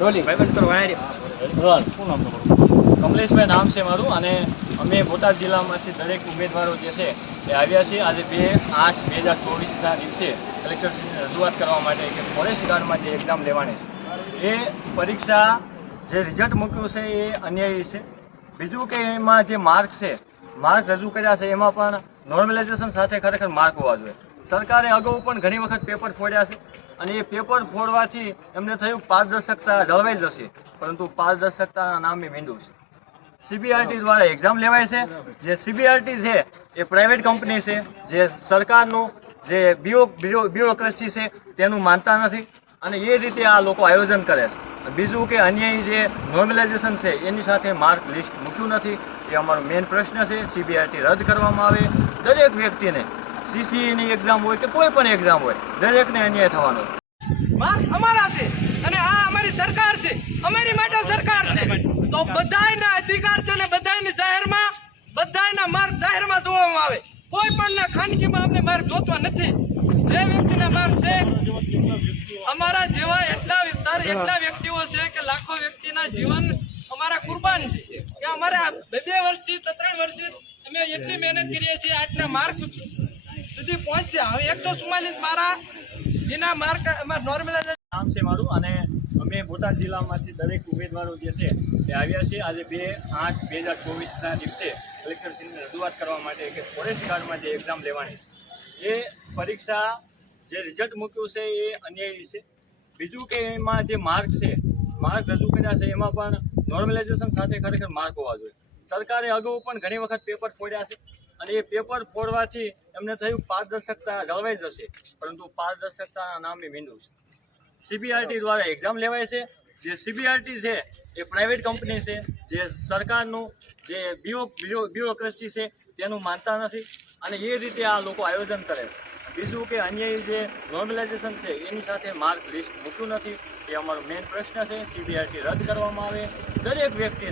ભાઈબંધ કરો શું નામ તમારું? કમલેશભાઈ નામ છે મારું અને અમે બોટાદ જિલ્લામાંથી દરેક ઉમેદવારો જે છે એ આવ્યા છીએ આજે 2/8/2024ના દિવસે કલેક્ટરશ્રીને રજૂઆત કરવા માટે કે ફોરેસ્ટ ગાર્ડમાં જે એક્ઝામ લેવાની છે એ પરીક્ષા જે રિઝલ્ટ મૂક્યું છે એ અન્યાયી છે. બીજું કે એમાં જે માર્ક છે માર્ક રજૂ કર્યા છે એમાં પણ નોર્મલાઇઝેશન સાથે ખરેખર માર્ક હોવા જોઈએ. સરકારે અગાઉ પણ ઘણી વખત પેપર ફોડ્યા છે અને એ પેપર ફોડવાથી એમને થયું પારદર્શકતા જળવાઈ જશે, પરંતુ પારદર્શકતાના નામે મીંડું છે. CBRT દ્વારા એક્ઝામ લેવાય છે. જે CBRT છે એ પ્રાઇવેટ કંપની છે, જે સરકારનું જે બ્યુરોક્રેસી છે તેનું માનતા નથી અને એ રીતે આ લોકો આયોજન કરે છે. બીજું કે અન્યાયી જે નોર્મલાઇઝેશન છે એની સાથે માર્ક લિસ્ટ મૂક્યું નથી. એ અમારો મેઇન પ્રશ્ન છે. CBRT રદ કરવામાં આવે. દરેક વ્યક્તિને CCEની એક્ઝામ હોય કે કોઈ પણ એક્ઝામ હોય દરેકને અન્યાય થવાનો. માર્ક અમારા છે અને આ અમારી સરકાર છે, અમારી માટે સરકાર છે, તો બધાયના અધિકાર છે અને બધાયની જાહેરમાં બધાયના માર્ક જાહેરમાં જોવામાં આવે. કોઈ પણના ખાનગીમાં અમને માર્ક જોતવા નથી. જે વ્યક્તિના માર્ક છે અમારા જેવા એટલા વ્યક્તિઓ છે કે લાખો વ્યક્તિના જીવન અમારા કુરબાન છે કે અમારે 2 વર્ષથી 3 વર્ષથી અમે એટલી મહેનત કરીએ છીએ આજના માર્ક સુધી પહોંચ્યા. હવે 144 મારા એના માર્ક નોર્મલાઇઝેશન નામ છે મારું અને અમે બોટાદ જિલ્લામાંથી દરેક ઉમેદવારો જે છે એ આવ્યા છીએ આજે 2/8/2024ના દિવસે કલેક્ટરશ્રીને રજૂઆત કરવા માટે કે ફોરેસ્ટ ગાર્ડમાં જે એક્ઝામ લેવાની છે એ પરીક્ષા જે રિઝલ્ટ મૂક્યું છે એ અન્યાયી છે. બીજું કે એમાં જે માર્ક છે માર્ક રજૂ કર્યા છે એમાં પણ નોર્મલાઇઝેશન સાથે ખરેખર માર્ક હોવા જોઈએ. સરકારે અગાઉ પણ ઘણી વખત પેપર ફોડ્યા છે અને એ પેપર ફોડવાથી એમને થયું પારદર્શકતા જળવાઈ જશે, પરંતુ પારદર્શકતાના નામે મીંડું છે. CBRT દ્વારા એક્ઝામ લેવાય છે. જે CBRT છે એ પ્રાઇવેટ કંપની છે, જે સરકારનું જે બ્યુરોક્રેસી છે તેનું માનતા નથી અને એ રીતે આ લોકો આયોજન કરે છે. બીજું કે અન્યાયી જે નોર્મલાઇઝેશન છે એની સાથે માર્ક લિસ્ટ મૂક્યું નથી. એ અમારો મેઇન પ્રશ્ન છે. CBRT રદ કરવામાં આવે. દરેક વ્યક્તિને